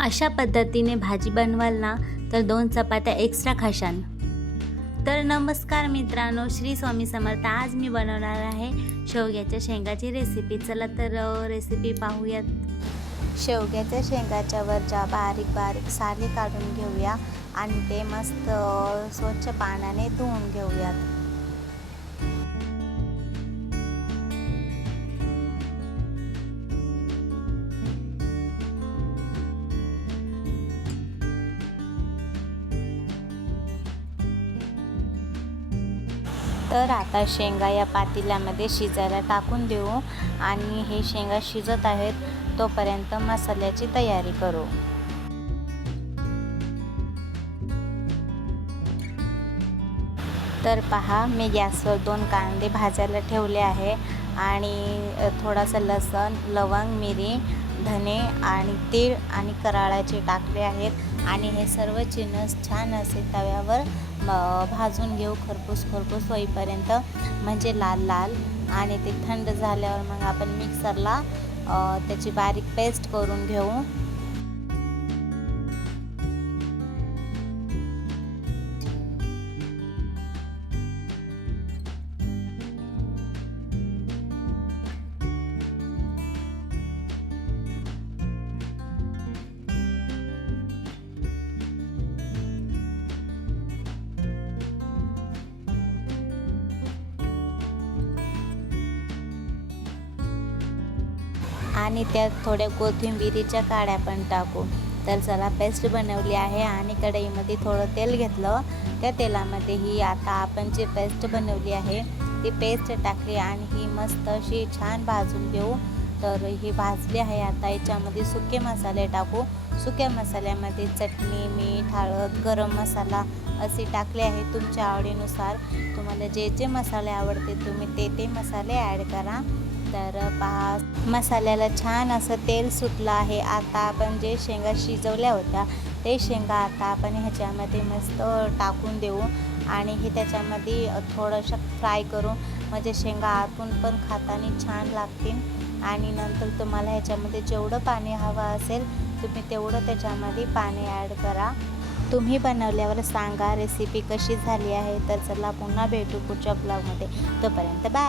अशा पद्धतीने भाजी बनवाल ना तर 2 चपात्या एक्स्ट्रा खाशान। तर नमस्कार मित्रांनो, श्री स्वामी समर्थ। आज मी बनवणार आहे शेवग्याच्या शेंगाची रेसिपी। चला तर रेसिपी पाहूयात। शेवग्याच्या शेंगाच्या वरच्या बारीक बारीक साली काढून घेऊया आणि ते मस्त स्वच्छ पाण्याने धुवून घेऊयात। तर आता शेंगा या पातेल्यामध्ये शिजायला टाकून देऊ आणि हे शेंगा शिजत आहेत तोपर्यंत मसाल्याची तयारी करू। तर पहा, मी गॅसवर 2 कांदे भाजायला ठेवले आहे आणि थोडासा लसूण, लवंग, मिरी, धने आणि तीळ आणि कराळाचे टाकले आहेत आणि हे सर्व जिन्नस छान असे तव्यावर भाजून घेऊ खरपूस होईपर्यंत, म्हणजे लाल लाल। आणि ते थंड झाल्यावर मग आपण मिक्सरला त्याची बारीक पेस्ट करून घेऊ। आणि त्यात थोड्या कोथिंबीरीच्या काड्या पण टाकू। तर चला, पेस्ट बनवली आहे आणि कढईमध्ये थोडं तेल घेतलं। त्या तेलामध्ये ही आता आपण जी पेस्ट बनवली आहे ती पेस्ट टाकली आणि ही मस्त अशी छान भाजून घेऊ। तर ही भाजली आहे। आता याच्यामध्ये सुके मसाले टाकू। सुक्या मसाल्यामध्ये चटणी, मीठ, हळद, गरम मसाला असे टाकले आहे। तुमच्या आवडीनुसार तुम्हाला जे जे मसाले आवडते तुम्ही ते मसाले ॲड करा। तर पहा, मसाल्याला छान असं तेल सुटलं आहे। आता आपण जे शेंगा शिजवल्या होत्या ते शेंगा आता आपण ह्याच्यामध्ये मस्त टाकून देऊ आणि हे त्याच्यामध्ये थोडंसं फ्राय करू, म्हणजे शेंगा आतून पण खाताना छान लागतील। आणि नंतर तुम्हाला ह्याच्यामध्ये जेवढं पाणी हवं असेल तुम्ही तेवढं त्याच्यामध्ये पाणी ॲड करा। तुम्ही बनवल्यावर सांगा रेसिपी कशी झाली आहे। तर चला, पुन्हा भेटू पुढच्या ब्लॉगमध्ये। तोपर्यंत बाय।